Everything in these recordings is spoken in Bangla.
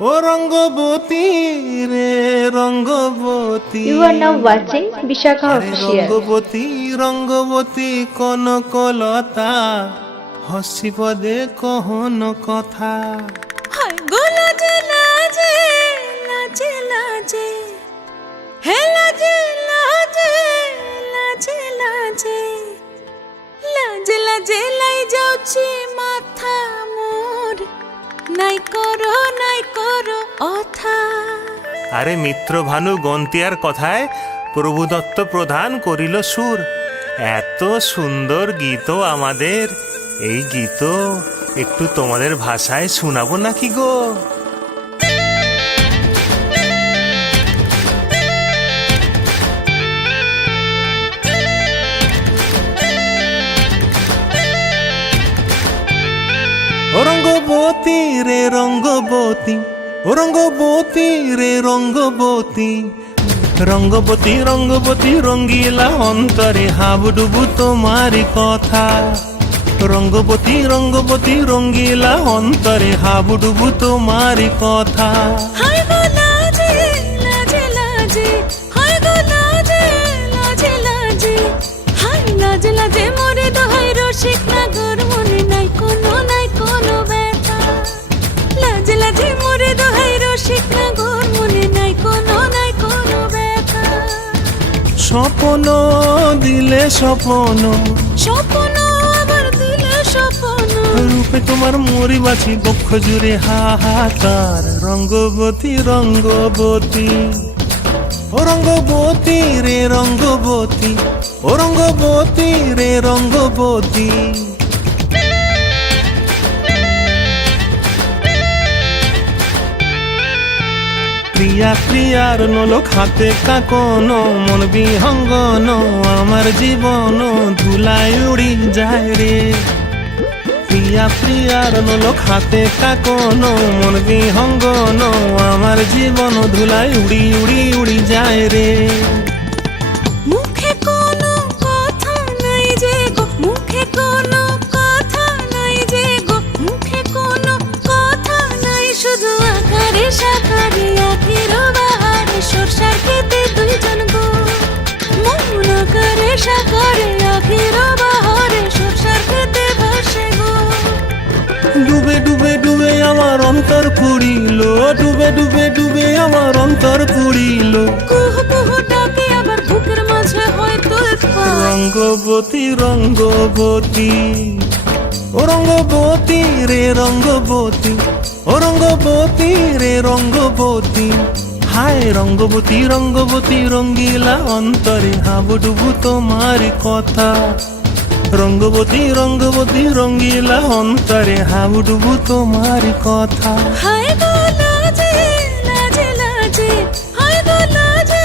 ও রঙ্গবতী রে Rangabati. You are now watching Vishakha আরে Official. রঙ্গবতী রঙ্গবতী কনকলতা হসি পদে কহন কথা। হায় গো লাজে লাজে লাজে লাজে হে লাজে লাজে লাজে লাজে লাজে লাজে লাই যাଉଛି মাথা মোর নাই করো অথা। আরে মিত্র ভানু গন্তিয়ার কথায় প্রভুদত্ত প্রধান করিল সুর। এত সুন্দর গীত আমাদের, এই গীত একটু তোমাদের ভাষায় শোনাবো নাকি গো? ও রঙ্গবতী রে রঙ্গবতী, ও রঙ্গবতী রে রঙ্গবতী, রঙ্গবতী রঙ্গবতী রঙ্গিলা অন্তরে হাবুডুবু তোমারি কথা। রঙ্গবতী রঙ্গবতী রঙ্গিলা অন্তরে হাবুডুবু তোমারি কথা। হায় গো লাজে লাজে লাজে হায় গো লাজে লাজে লাজে হায় লাজে লাজে মোরে দোহাই রসিক নাগর মনে নাই কোনো ব্যথা। লাজে লাজে মোরে দোহাই রসিক নাগর মনে নাই কোনো ব্যথা। স্বপ্ন দিলে স্বপ্ন, স্বপ্ন আবার দিলে স্বপ্ন, রূপে তোমার মরি বাছি বক্ষ জুড়ে হাহাকার। রঙ্গবতী রঙ্গবতী, ও রঙ্গবতী রে রঙ্গবতী, ও রঙ্গবতী রে রঙ্গবতী। প্রিয়া প্রিয়ার নলক হাতে কাকন, মন বিহঙ্গন আমার জীবন ধুলায় উড়ি যায় রে। প্রিয়া প্রিয়ার নলক হাতে কাকন, মন বিহঙ্গন আমার জীবন ধুলায় উড়ি উড়ি উড়ি যায় রে। মুখে কোনো কথা নাই যে গো, মুখে কোনো কথা নাই যে গো, মুখে কোনো কথা নাই, শুধু আকারে সাকারে আখির বাহারে সরষার খেতে দুইজন গো। মন আকারে সাকারে আখির বাহারে সরষার খেতে ভাসে গো। ডুবে ডুবে ডুবে আমার অন্তর পুড়িল, ডুবে ডুবে ডুবে আমার অন্তর পুড়িল। কুহু কুহু ডাকে আবার বুকের মাঝে হয়তো রঙ্গবতী রঙ্গবতী, ও রঙ্গবতী রে রঙ্গবতী, ও রঙ্গবতী রে রঙ্গবতী। হায় রঙ্গবতী রঙ্গবতী রঙ্গিলা অন্তরে হাবুডুবু তোমারি কথা। রঙ্গবতী রঙ্গবতী রঙ্গিলা অন্তরে হাবুডুবু তোমারি কথা। হায় গো লাজে লাজে লাজে হায় গো লাজে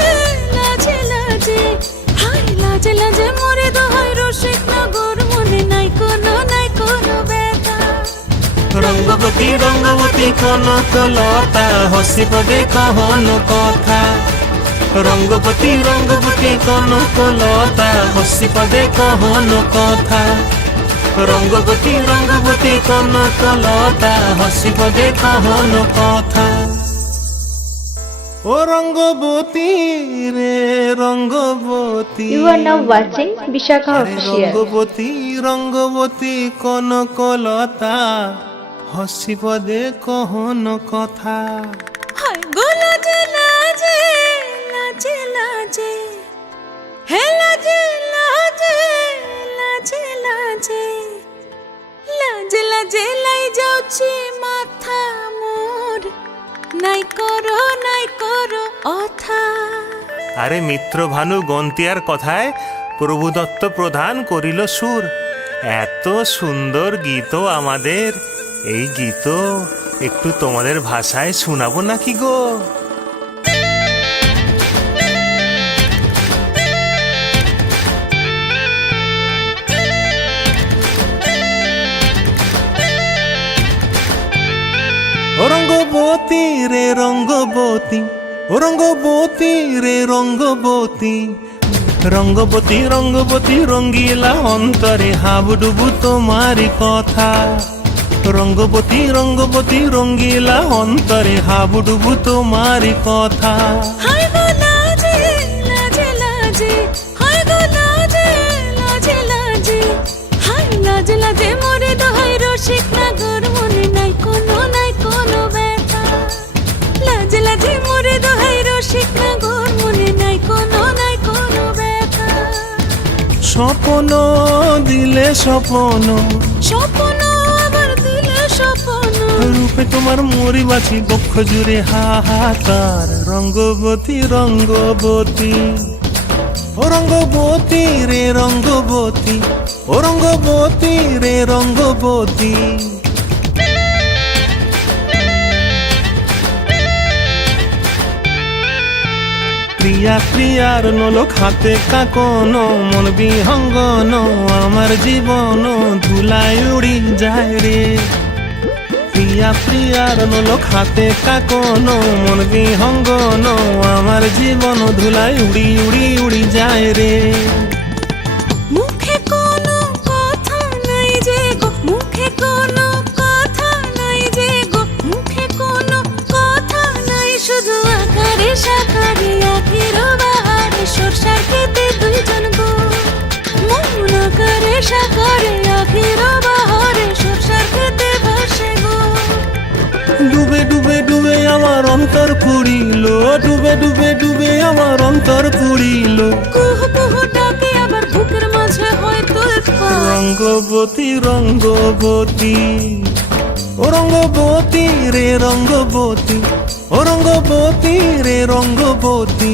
লাজে লাজে হায় লাজে লাজে মোরে দোহাই রসিক নগর মনে নাই কোনো ব্যথা। রঙ্গবতী রঙ্গবতী কনকলতা হসি পদে কহন কথা। রঙ্গবতী রঙ্গবতী কনকলতা হসি পদে কহন কথা। রঙ্গবতী রঙ্গবতী কনকলতা হসি পদে কহন কথা। ও রঙ্গবতী রে Rangabati. You are now watching Vishakha আরে Official. রঙ্গবতী রঙ্গবতী কনকলতা হসি পদে কহন কথা। হায় গো লাজে লাজে লাজে লাজে হে লাজে লাজে লাজে লাজে লাজে লাজে লাই যাଉଛି মাথা মোর নাই করো অথা। আরে মিত্র ভানু গন্তিয়ার কথায় প্রভুদত্ত প্রধান করিল সুর। এত সুন্দর গীত আমাদের, এই গীত একটু তোমাদের ভাষায় শোনাবো নাকি গো? ও রঙ্গবতী রে রঙ্গবতী, ও রঙ্গবতী রে রঙ্গবতী, রঙ্গবতী রঙ্গবতী রঙ্গিলা অন্তরে হাবুডুবু তোমারি কথা। রঙ্গবতী রঙ্গবতী রঙ্গিলা অন্তরে হাবুডুবু তোমারই কথা। হায় গো লাজে লাজে লাজে, হায় গো লাজে লাজে লাজে, হায় লাজে লাজে মোরে দোহাই রসিক নাগর মনে নাই কোনো ব্যথা। লাজে লাজে মোরে দোহাই রসিক নাগর মনে নাই কোনো ব্যথা। স্বপ্ন দিলে স্বপ্ন, স্বপ্ন আবার দিলে স্বপ্ন, রূপে তোমার মরি বাছি বক্ষ জুড়ে হাহাকার। রঙ্গবতী রঙ্গবতী ও রঙ্গবতী রে রঙ্গবতী, ও রঙ্গবতী রে রঙ্গবতী। প্রিয়া প্রিয়ার নলোক হাতে কাকন, মন বিহঙ্গন আমার জীবন ধুলায় উড়ি যায় রে। প্রিয়া প্রিয়ার নলোক হাতে কাকন, মন বিহঙ্গন আমার জীবন ধুলায় উড়ি উড়ি উড়ি যায় রে। মুখে কোনো কথা নাই যে গো, মুখে কোনো কথা নাই যে গো, মুখে কোনো কথা নাই, শুধু আকারে সাকারে আখির বাহারে সরষার খেতে দুইজন গো। মন আকারে সাকারে আখির বাহারে সরষার খেতে ভাসে গো। ডুবে ডুবে ডুবে আমার অন্তর পুরিল, ডুবে ডুবে ডুবে আমার অন্তর পুরিল। কুহু কুহু ডাকে আবার বুকের মাঝে হয় তোলপাড়। রঙ্গবতী রঙ্গবতী ও রঙ্গবতী রে রঙ্গবতী, ও রঙ্গবতী রে রঙ্গবতী।